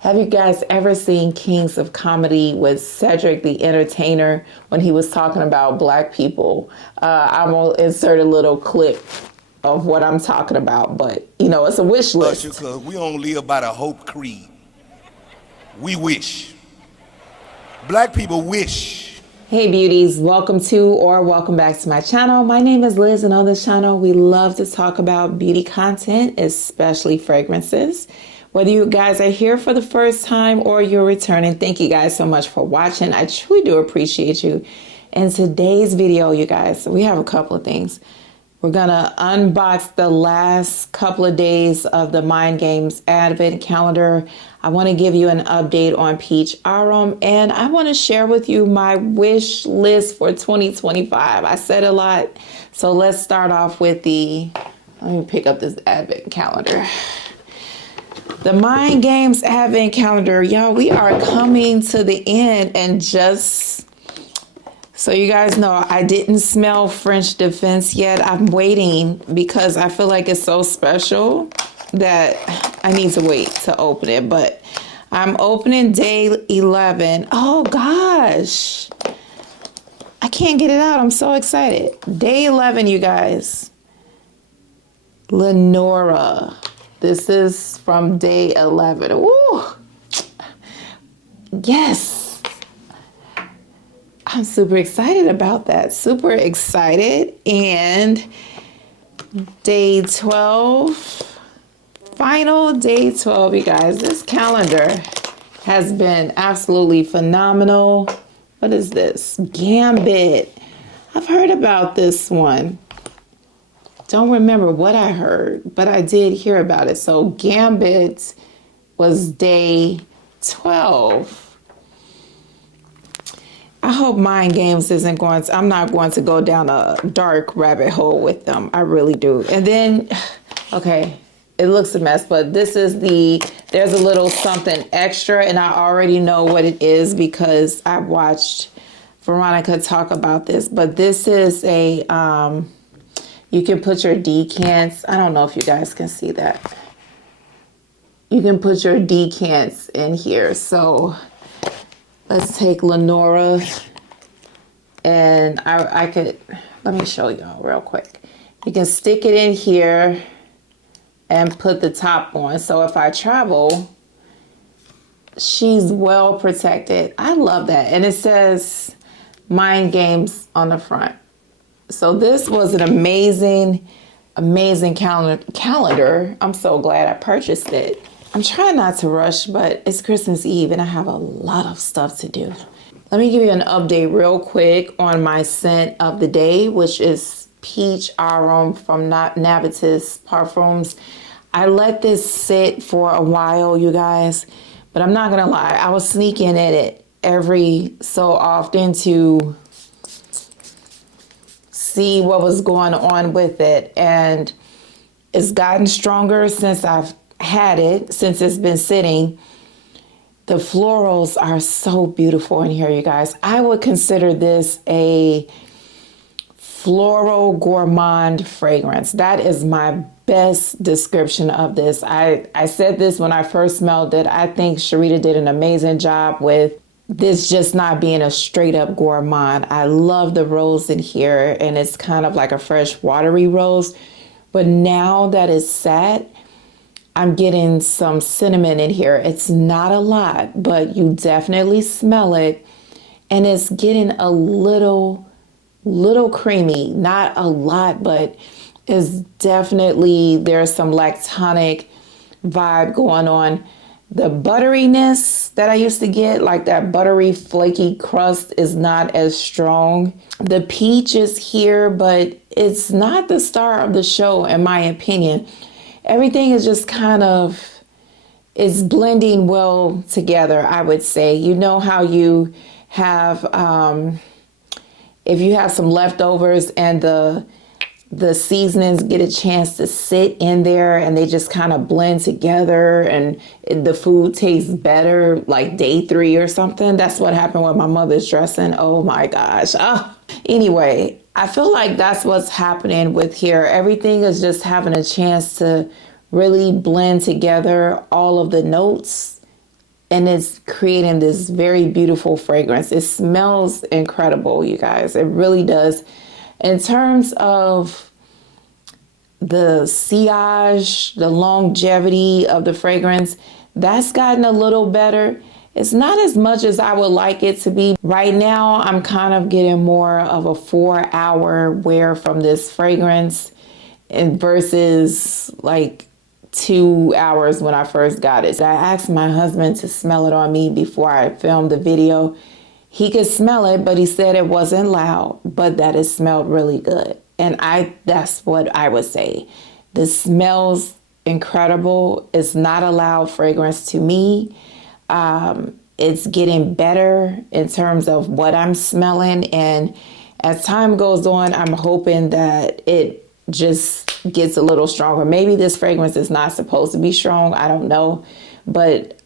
Have you guys ever seen Kings of Comedy with Cedric the Entertainer when he was talking about black people? I'm going to insert a little clip of what I'm talking about, but you know, it's a wish list. Because we don't live by the hope creed. We wish. Black people wish. Hey beauties, welcome to or welcome back to my channel. My name is Liz, and on this channel we love to talk about beauty content, especially fragrances. Whether you guys are here for the first time or you're returning, thank you guys so much for watching. I truly do appreciate you. In today's video, you guys, we have a couple of things. We're gonna unbox the last couple of days of the Mind Games Advent Calendar. I wanna give you an update on Peach Aurum, and I wanna share with you my wish list for 2025. I said a lot, so let's start off with let me pick up this Advent Calendar. The Mind Games Advent Calendar, y'all, we are coming to the end, and just so you guys know, I didn't smell French Defense yet. I'm waiting because I feel like it's so special that I need to wait to open it. But I'm opening day 11. Oh gosh, I can't get it out. I'm so excited. Day 11, you guys. Lenora. This is from day 11. Woo! Yes. I'm super excited about that. Super excited. And day 12, final day 12, you guys. This calendar has been absolutely phenomenal. What is this? Gambit. I've heard about this one. Don't remember what I heard, but I did hear about it. So Gambit was day 12. I hope Mind Games isn't going to, I'm not going to go down a dark rabbit hole with them. I really do. And then, okay, it looks a mess, but this is there's a little something extra, and I already know what it is because I watched Veronica talk about this. But this is you can put your decants. I don't know if you guys can see that. You can put your decants in here. So let's take Lenora, and let me show y'all real quick. You can stick it in here and put the top on. So if I travel, she's well protected. I love that. And it says Mind Games on the front. So this was an amazing calendar. I'm so glad I purchased it. I'm trying not to rush, but it's Christmas Eve and I have a lot of stuff to do. Let me give you an update real quick on my scent of the day, which is Peach Aurum from Navitus Parfums. I let this sit for a while, you guys, but I'm not gonna lie, I was sneaking in it every so often to see what was going on with it, and it's gotten stronger since I've had it, since it's been sitting. The florals are so beautiful in here, you guys. I would consider this a floral gourmand fragrance. That is my best description of this. I said this when I first smelled it. I think Sharita did an amazing job with this just not being a straight up gourmand. I love the rose in here, and it's kind of like a fresh watery rose. But now that it's sat, I'm getting some cinnamon in here. It's not a lot, but you definitely smell it. And it's getting a little creamy. Not a lot, but it's definitely, there's some lactonic vibe going on. The butteriness that I used to get, like that buttery flaky crust, is not as strong. The peach is here, but it's not the star of the show in my opinion. Everything is just kind of, it's blending well together, I would say. You know how you have, if you have some leftovers and the seasonings get a chance to sit in there and they just kind of blend together and the food tastes better like day 3 or something. That's what happened with my mother's dressing. Oh my gosh. Anyway, I feel like that's what's happening with here. Everything is just having a chance to really blend together all of the notes and it's creating this very beautiful fragrance. It smells incredible, you guys. It really does. In terms of the sillage, the longevity of the fragrance, that's gotten a little better. It's not as much as I would like it to be. Right now, I'm kind of getting more of a 4-hour wear from this fragrance and versus like 2 hours when I first got it. So I asked my husband to smell it on me before I filmed the video. He could smell it, but he said it wasn't loud, but that it smelled really good. And that's what I would say. The smells incredible. It's not a loud fragrance to me. It's getting better in terms of what I'm smelling. And as time goes on, I'm hoping that it just gets a little stronger. Maybe this fragrance is not supposed to be strong. I don't know. But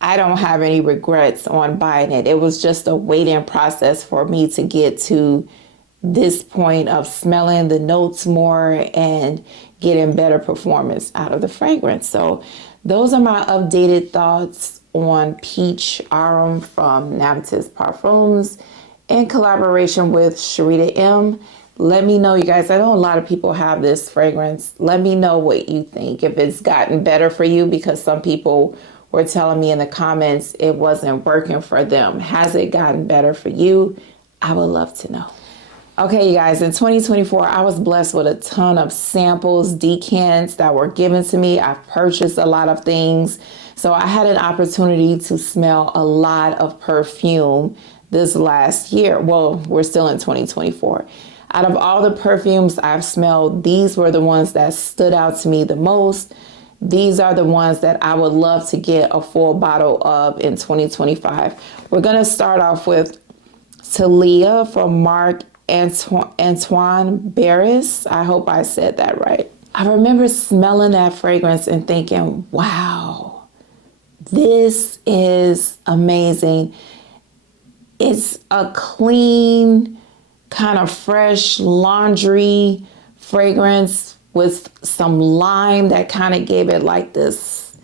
I don't have any regrets on buying it. It was just a waiting process for me to get to this point of smelling the notes more and getting better performance out of the fragrance. So those are my updated thoughts on Peach Aurum from Navitus Parfums in collaboration with Sharita M. Let me know, you guys. I know a lot of people have this fragrance. Let me know what you think, if it's gotten better for you, because some people were telling me in the comments it wasn't working for them. Has it gotten better for you? I would love to know. Okay, you guys, in 2024, I was blessed with a ton of samples, decants that were given to me. I've purchased a lot of things. So I had an opportunity to smell a lot of perfume this last year. Well, we're still in 2024. Out of all the perfumes I've smelled, these were the ones that stood out to me the most. These are the ones that I would love to get a full bottle of in 2025. We're going to start off with Talia from Marc Antoine Barris. I hope I said that right. I remember smelling that fragrance and thinking, wow, this is amazing. It's a clean, kind of fresh laundry fragrance with some lime that kind of gave it like this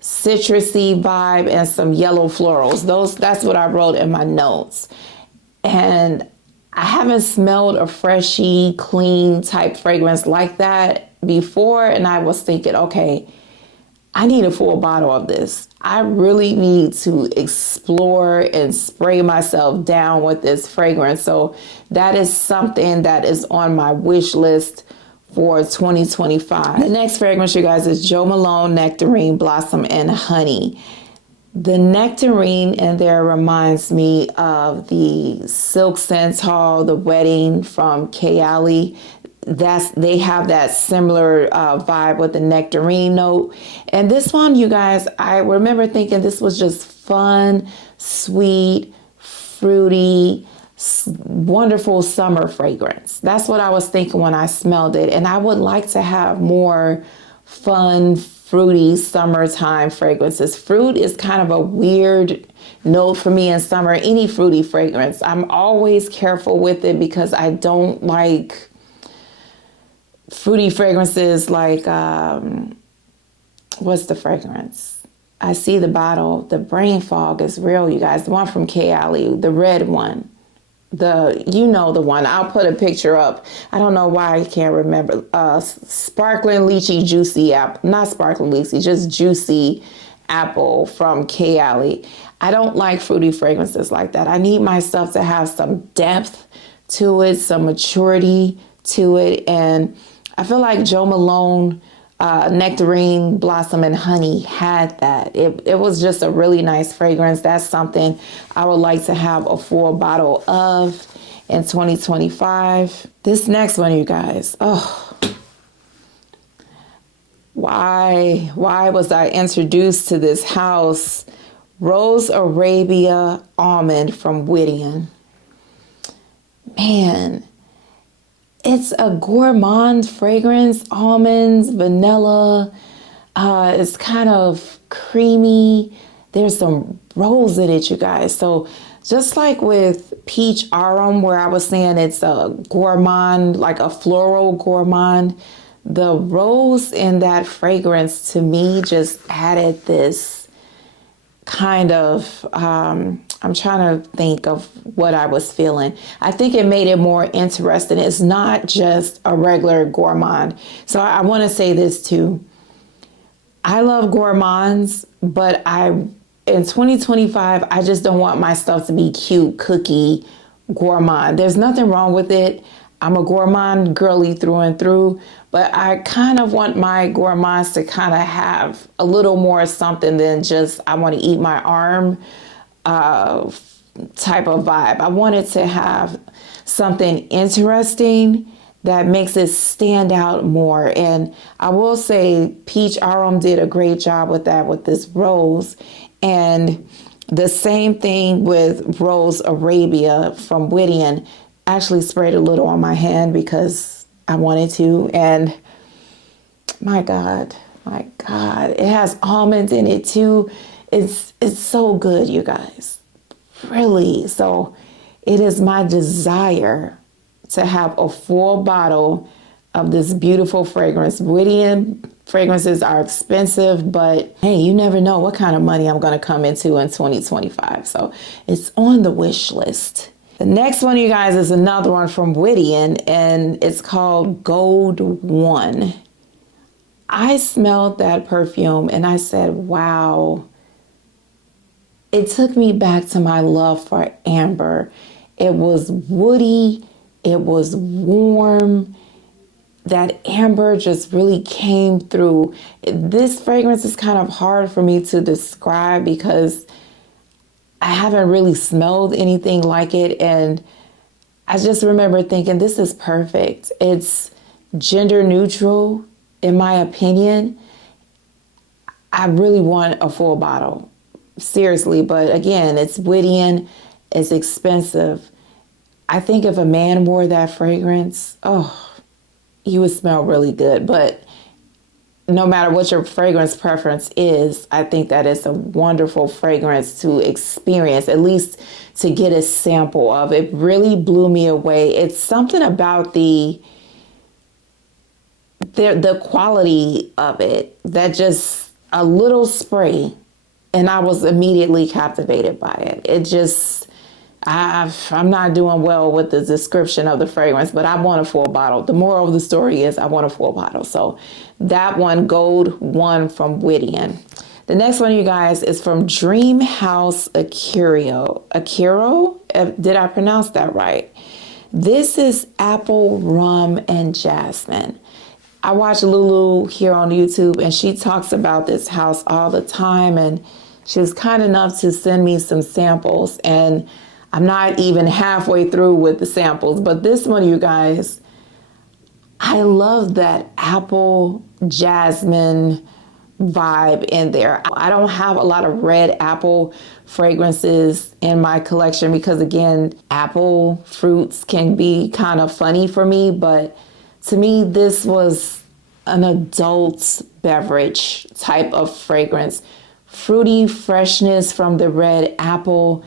citrusy vibe and some yellow florals. That's what I wrote in my notes. And I haven't smelled a freshy, clean type fragrance like that before. And I was thinking, okay, I need a full bottle of this. I really need to explore and spray myself down with this fragrance. So that is something that is on my wish list for 2025. The next fragrance, you guys, is Jo Malone Nectarine Blossom and Honey. The nectarine in there reminds me of the Silk Santal, the wedding from Kayali. They have that similar vibe with the nectarine note. And this one, you guys, I remember thinking this was just fun, sweet, fruity, wonderful summer fragrance. That's what I was thinking when I smelled it. And I would like to have more fun, fruity summertime fragrances. Fruit is kind of a weird note for me in summer. Any fruity fragrance, I'm always careful with it because I don't like fruity fragrances like, what's the fragrance? I see the bottle. The brain fog is real, you guys. The one from Kayali, the red one. You know the one. I'll put a picture up. I don't know why I can't remember. Sparkling lychee juicy apple. Not sparkling lychee, just juicy apple from Kayali. I don't like fruity fragrances like that. I need my stuff to have some depth to it, some maturity to it. And I feel like Jo Malone Nectarine Blossom and Honey had that. It was just a really nice fragrance. That's something I would like to have a full bottle of in 2025. This next one, you guys. Oh, why was I introduced to this house? Rose Arabia Almond from Wian. Man, it's a gourmand fragrance, almonds, vanilla. It's kind of creamy. There's some rose in it, you guys. So just like with Peach Aurum, where I was saying it's a gourmand, like a floral gourmand, the rose in that fragrance to me just added this kind of, I'm trying to think of what I was feeling. I think it made it more interesting. It's not just a regular gourmand. So I want to say this too. I love gourmands, but in 2025, I just don't want my stuff to be cute, cookie, gourmand. There's nothing wrong with it. I'm a gourmand girly through and through, but I kind of want my gourmands to kind of have a little more something than just I want to eat my arm type of vibe. I want it to have something interesting that makes it stand out more. And I will say Peach Aurum did a great job with that with this rose. And the same thing with Rose Arabia from Wian. Actually sprayed a little on my hand because I wanted to, and my God, it has almonds in it too. It's so good, you guys, really. So it is my desire to have a full bottle of this beautiful fragrance. Wian fragrances are expensive, but hey, you never know what kind of money I'm going to come into in 2025. So it's on the wish list. The next one, you guys, is another one from Wian, and it's called Gold One. I smelled that perfume and I said, wow. It took me back to my love for amber. It was woody. It was warm. That amber just really came through. This fragrance is kind of hard for me to describe because I haven't really smelled anything like it. And I just remember thinking, this is perfect. It's gender neutral, in my opinion. I really want a full bottle, seriously. But again, it's Wian, it's expensive. I think if a man wore that fragrance, oh, he would smell really good. But no matter what your fragrance preference is, I think that it's a wonderful fragrance to experience, at least to get a sample of. It really blew me away. It's something about the quality of it that just a little spray, and I was immediately captivated by it. It just, I'm not doing well with the description of the fragrance, but I want a full bottle. The moral of the story is I want a full bottle. So that one, Gold One from Wian. The next one, you guys, is from Dream House Akiro. Akiro? Did I pronounce that right? This is apple, rum, and jasmine. I watch Lulu here on YouTube, and she talks about this house all the time, and she was kind enough to send me some samples, and I'm not even halfway through with the samples, but this one, you guys, I love that apple jasmine vibe in there. I don't have a lot of red apple fragrances in my collection because, again, apple fruits can be kind of funny for me, but to me, this was an adult beverage type of fragrance. Fruity freshness from the red apple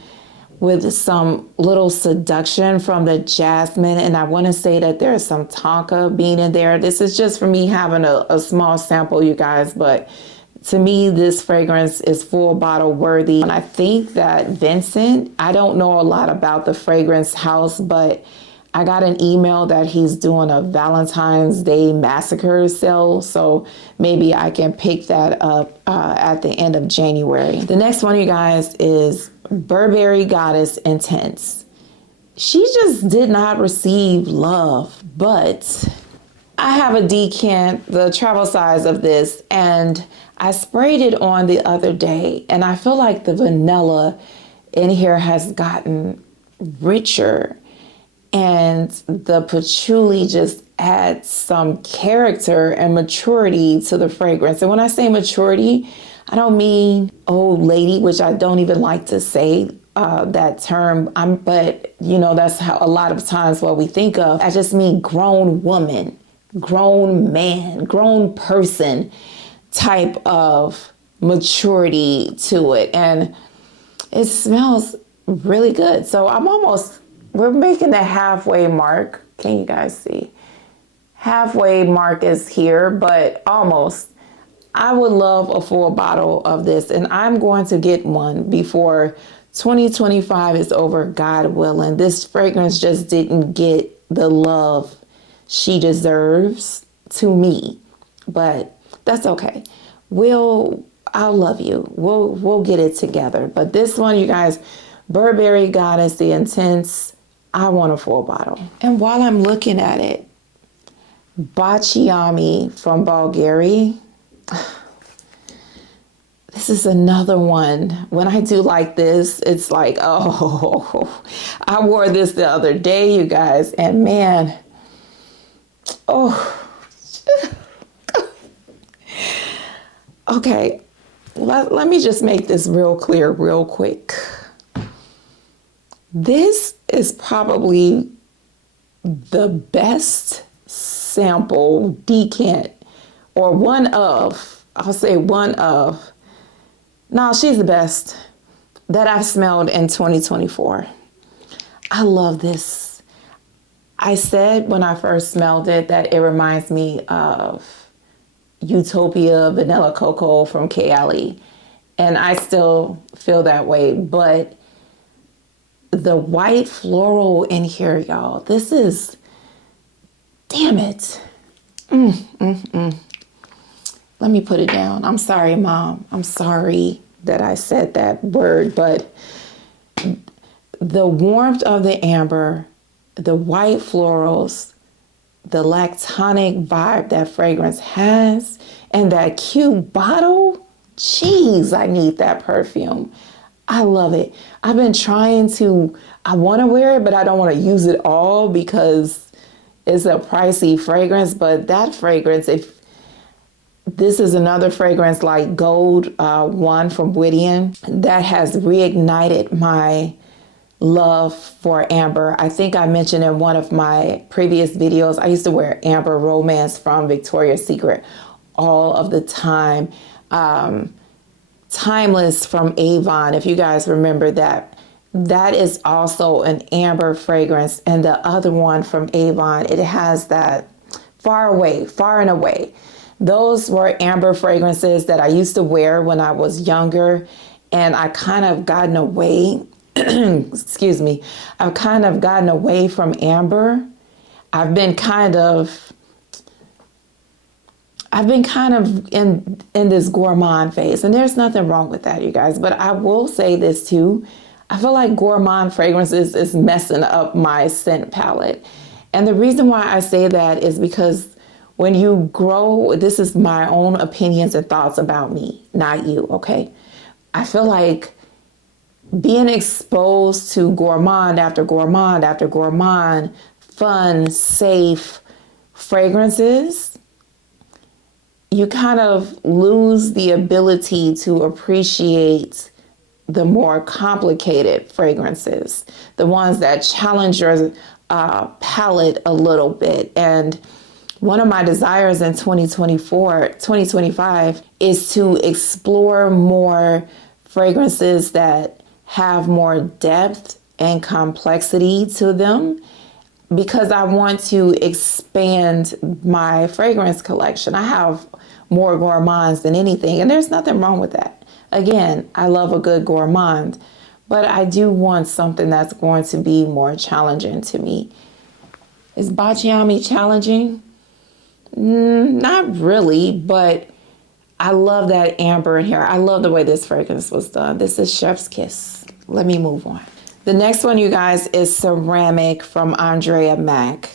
with some little seduction from the jasmine. And I want to say that there's some tonka bean in there. This is just for me having a small sample, you guys. But to me, this fragrance is full bottle worthy. And I think that Vincent, I don't know a lot about the fragrance house, but I got an email that he's doing a Valentine's Day massacre sale, so maybe I can pick that up at the end of January. The next one, you guys, is Burberry Goddess Intense. She just did not receive love, but I have a decant, the travel size of this, and I sprayed it on the other day, and I feel like the vanilla in here has gotten richer. And the patchouli just adds some character and maturity to the fragrance. And when I say maturity, I don't mean old lady, which I don't even like to say that term. But, you know, that's how a lot of times what we think of. I just mean grown woman, grown man, grown person type of maturity to it. And it smells really good. So we're making the halfway mark. Can you guys see? Halfway mark is here, but almost. I would love a full bottle of this, and I'm going to get one before 2025 is over, God willing. This fragrance just didn't get the love she deserves to me, but that's okay. I'll love you. We'll get it together. But this one, you guys, Burberry Goddess, the Intense, I want a full bottle. And while I'm looking at it, Baciami from Bulgari. This is another one. When I do like this, it's like, oh, I wore this the other day, you guys, and man, oh. Okay, let me just make this real clear real quick. This is probably the best sample decant, or one of, I'll say one of, no, she's the best that I've smelled in 2024. I love this. I said when I first smelled it that it reminds me of Utopia Vanilla Cocoa from Elle, and I still feel that way, but the white floral in here, y'all, this is, damn it. Let me put it down. I'm sorry, Mom. I'm sorry that I said that word, but the warmth of the amber, the white florals, the lactonic vibe that fragrance has, and that cute bottle, jeez, I need that perfume. I love it. I've been trying to, I want to wear it, but I don't want to use it all because it's a pricey fragrance. But that fragrance, if this is another fragrance like Gold One from Wian that has reignited my love for amber. I think I mentioned in one of my previous videos, I used to wear Amber Romance from Victoria's Secret all of the time. Timeless from Avon, if you guys remember that. That is also an amber fragrance. And the other one from Avon, it has that Far and Away. Those were amber fragrances that I used to wear when I was younger. And I kind of gotten away, excuse me, I've kind of gotten away from amber. I've been kind of in this gourmand phase, and there's nothing wrong with that, you guys. But I will say this too. I feel like gourmand fragrances is messing up my scent palette. And the reason why I say that is because when you grow, this is my own opinions and thoughts about me, not you, okay? I feel like being exposed to gourmand after gourmand after gourmand, fun, safe fragrances, you kind of lose the ability to appreciate the more complicated fragrances, the ones that challenge your palate a little bit. And one of my desires in 2025 is to explore more fragrances that have more depth and complexity to them, because I want to expand my fragrance collection. I have more gourmands than anything, and there's nothing wrong with that. Again, I love a good gourmand, but I do want something that's going to be more challenging to me. Is Baciami challenging? Not really, but I love that amber in here. I love the way this fragrance was done. This is Chef's Kiss. Let me move on. The next one, you guys, is Ceramic from Andrea Mac.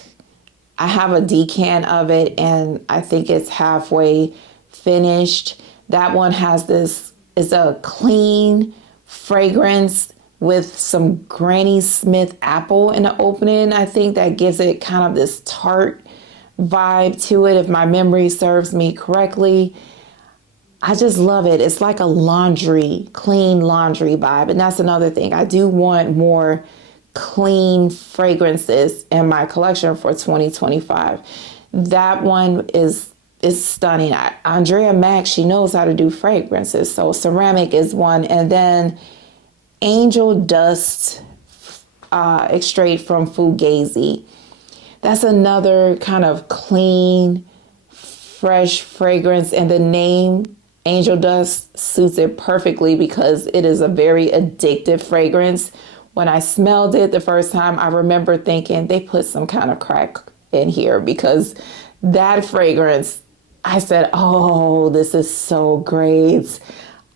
I have a decant of it, and I think it's halfway finished. That one has this, it's a clean fragrance with some Granny Smith apple in the opening. I think that gives it kind of this tart vibe to it, if my memory serves me correctly. I just love it. It's like a laundry, clean laundry vibe. And that's another thing. I do want more clean fragrances in my collection for 2025. That one is stunning. Andrea Mac, she knows how to do fragrances. So Ceramic is one. And then Angel Dust extrait from Fugazi. That's another kind of clean, fresh fragrance, and the name Angel Dust suits it perfectly because it is a very addictive fragrance. When I smelled it the first time, I remember thinking they put some kind of crack in here because that fragrance, I said, oh, this is so great.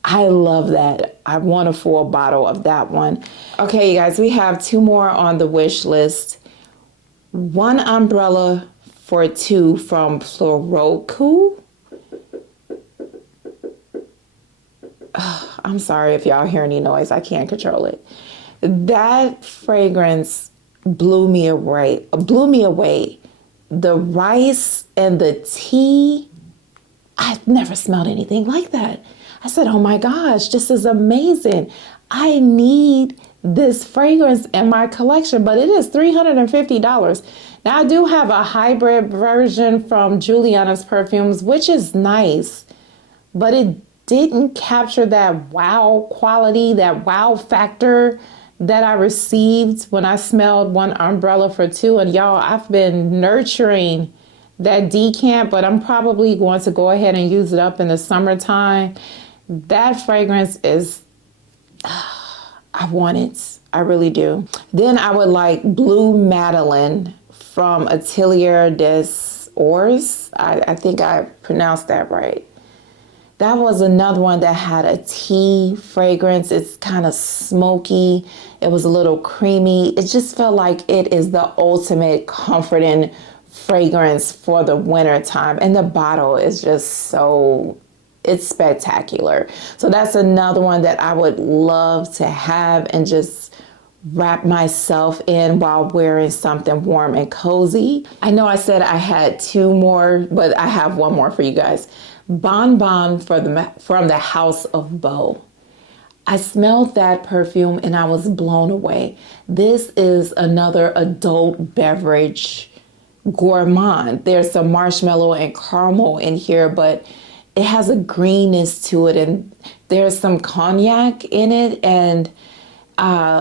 I love that. I want a full bottle of that one. Okay, you guys, we have 2 more on the wish list. One umbrella for 2 from Floroku. I'm sorry if y'all hear any noise. I can't control it. That fragrance blew me away. The rice and the tea, I've never smelled anything like that. I said, oh my gosh, this is amazing. I need this fragrance in my collection, but it is $350. Now I do have a hybrid version from Juliana's Perfumes, which is nice, but it didn't capture that wow quality, that wow factor that I received when I smelled One Umbrella for 2. And y'all, I've been nurturing that decant, but I'm probably going to go ahead and use it up in the summertime. That fragrance is, I want it. I really do. Then I would like Blue Madeline from Atelier des Ors. I think I pronounced that right. That was another one that had a tea fragrance. It's kind of smoky. It was a little creamy. It just felt like it is the ultimate comforting fragrance for the winter time. And the bottle is just so, it's spectacular. So that's another one that I would love to have and just wrap myself in while wearing something warm and cozy. I know I said I had 2 more, but I have 1 more for you guys. Bon Bon from the House of Beau. I smelled that perfume and I was blown away. This is another adult beverage gourmand. There's some marshmallow and caramel in here, but it has a greenness to it, and there's some cognac in it, and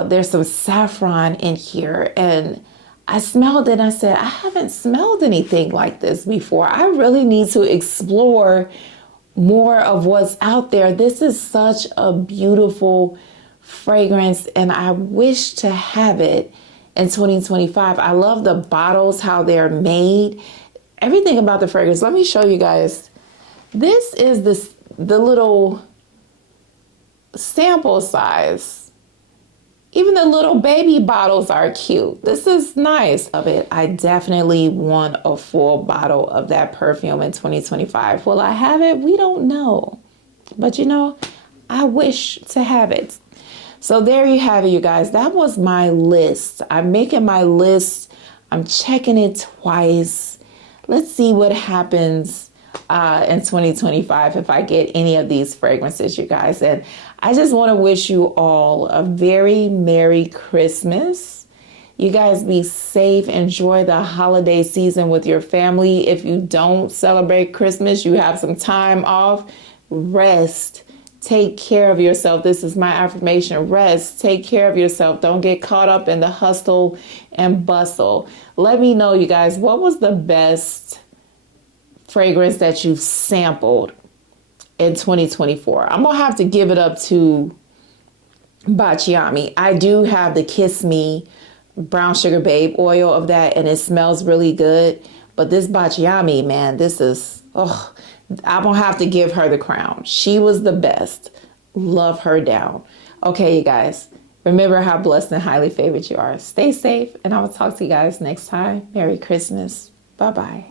there's some saffron in here. And I smelled it and I said, I haven't smelled anything like this before. I really need to explore more of what's out there. This is such a beautiful fragrance and I wish to have it in 2025. I love the bottles, how they're made, everything about the fragrance. Let me show you guys. This is the little sample size. Even the little baby bottles are cute. This is nice of it. I definitely want a full bottle of that perfume in 2025. Will I have it? We don't know. But you know, I wish to have it. So there you have it, you guys. That was my list. I'm making my list. I'm checking it twice. Let's see what happens in 2025 if I get any of these fragrances, you guys. And I just want to wish you all a very Merry Christmas. You guys be safe. Enjoy the holiday season with your family. If you don't celebrate Christmas, you have some time off. Rest. Take care of yourself. This is my affirmation. Rest. Take care of yourself. Don't get caught up in the hustle and bustle. Let me know, you guys, what was the best fragrance that you've sampled in 2024. I'm gonna have to give it up to Bacciami. I do have the Kiss Me Brown Sugar Babe oil of that, and it smells really good. But this Bacciami, man, this is, oh, I'm gonna have to give her the crown. She was the best. Love her down. Okay, you guys, remember how blessed and highly favored you are. Stay safe, and I will talk to you guys next time. Merry Christmas. Bye-bye.